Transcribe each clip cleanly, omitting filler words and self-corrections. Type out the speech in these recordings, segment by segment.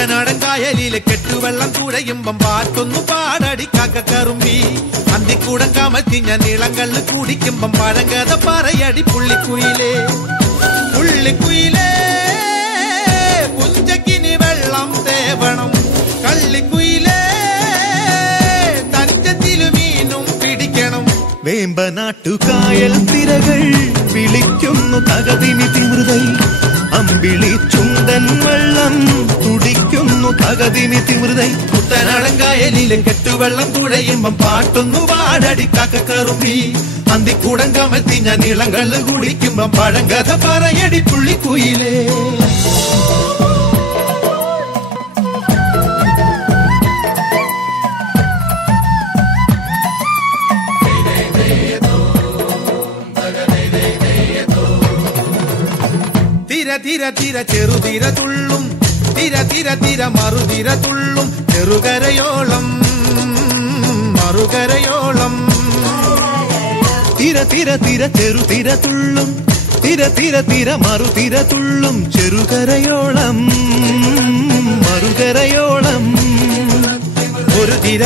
കുട്ടനാടൻ കായലിലെ കെട്ടുവെള്ളം തുഴയുമ്പം പാറ്റൊന്നു പാടടി കാക്കക്കറുമ്പി അന്തിക്കൂടം കമത്തി ഞാൻ നീളങ്കള്ള് കുടിക്കുമ്പം പഴങ്കഥ പറയടി പുള്ളിക്കുയിലേ പുള്ളിക്കുയിലേ പുഞ്ചക്കിനി വെള്ളം തേവണം കള്ളിക്കുയിലേ തഞ്ചത്തിലു മീനും പിടിക്കണം വേമ്പനാട്ടുകായൽ തിരകൾ വിളിക്കുന്നു തകതിനി തിമൃതൈ അമ്പിളി ചുണ്ടൻ വെള്ളം തുടിക്കുന്നു തകതിനി തിമൃതൈ കുട്ടനാടൻ കായലിലെ കെട്ടുവെള്ളം തുഴയുമ്പം പാട്ടൊന്നു പാടടി കാക്കക്കറുമ്പി അന്തിക്കൂടം കമത്തി ഞാൻ ഇളങ്കള്ള് കുടിക്കുമ്പം പഴങ്കഥ പറയടി പുള്ളിക്കുയിലേ തിര തിര ചെറുതിര തുള്ളും തിര തിര തിര മറുതിര തുള്ളും ചെറുകരയോളം മറുകരയോളം തിര തിര തിര ചെറുതിര തുള്ളും തിര തിര തിര മറുതിര തുള്ളും ചെറുകരയോളം മറുകരയോളം ഒരു തിര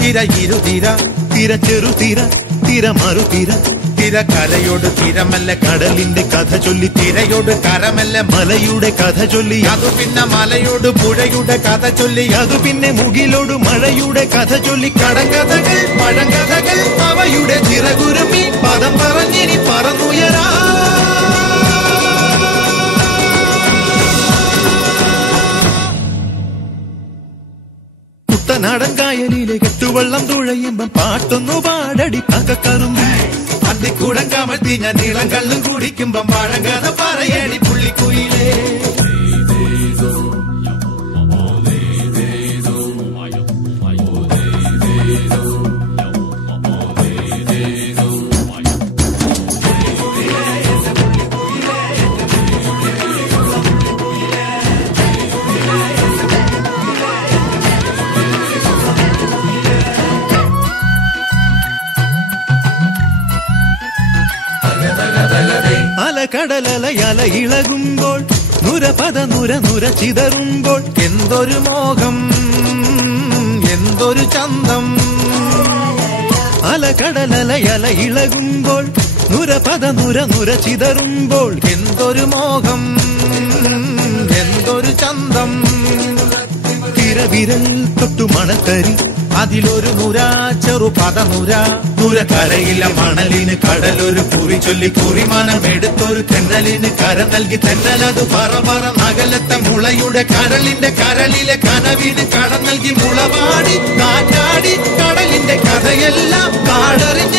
തിര ഇരുതിര തിര ചെറുതിര തിര മറുതിര തിര കരയോട് തിരമല്ല കടലിന്റെ കഥ ചൊല്ലി തിരയോട് കരമല്ല മലയുടെ കഥ ചൊല്ലി അതു പിന്നെ മലയോട് പുഴയുടെ കഥ ചൊല്ലി അതു പിന്നെ മുകിലോട് മഴയുടെ കഥ ചൊല്ലി കടങ്കഥകൾ പഴങ്കഥകൾ അവയുടെ ചിറകുരുമി പദം പറഞ്ഞിനി പറന്നുയരാ കുട്ടനാടൻ കായലിലെ കെട്ടുവെള്ളം തുഴയുമ്പം പാട്ടൊന്നു പാടടി കാക്കക്കറുമ്പി അന്തിക്കൂടം കമത്തി ഞാൻ നീളം കള്ളും കുടിക്കുമ്പം പഴങ്കഥ പറയടി പുള്ളിക്കുയിലേ അലകടലല ഇളകുമ്പോൾ നുരപദ നുര നുര ചിതറുമ്പോൾ എന്തൊരു മോഹം എന്തൊരു ചന്തം അലകടലല ഇളകുമ്പോൾ നുരപദ നുര നുര ചിതറുമ്പോൾ എന്തൊരു മോഹം എന്തൊരു ചന്തം തിരവിരൽ തൊട്ടു മണത്തരി അതിലൊരു നുര ചെറുപദ നുര നുര കരയില്ല മണലിന് കടലൊരു കുറി ചൊല്ലി കുറിമാനം എടുത്തൊരു തെന്നലിന് കര നൽകി തെന്നലത് പറ പറ നഗലത്തെ മുളയുടെ കരളിന്റെ കരളിലെ കനവിന് കട നൽകി മുളവാടി കാറ്റാടി കടലിന്റെ കഥയെല്ലാം കാടറിഞ്ഞ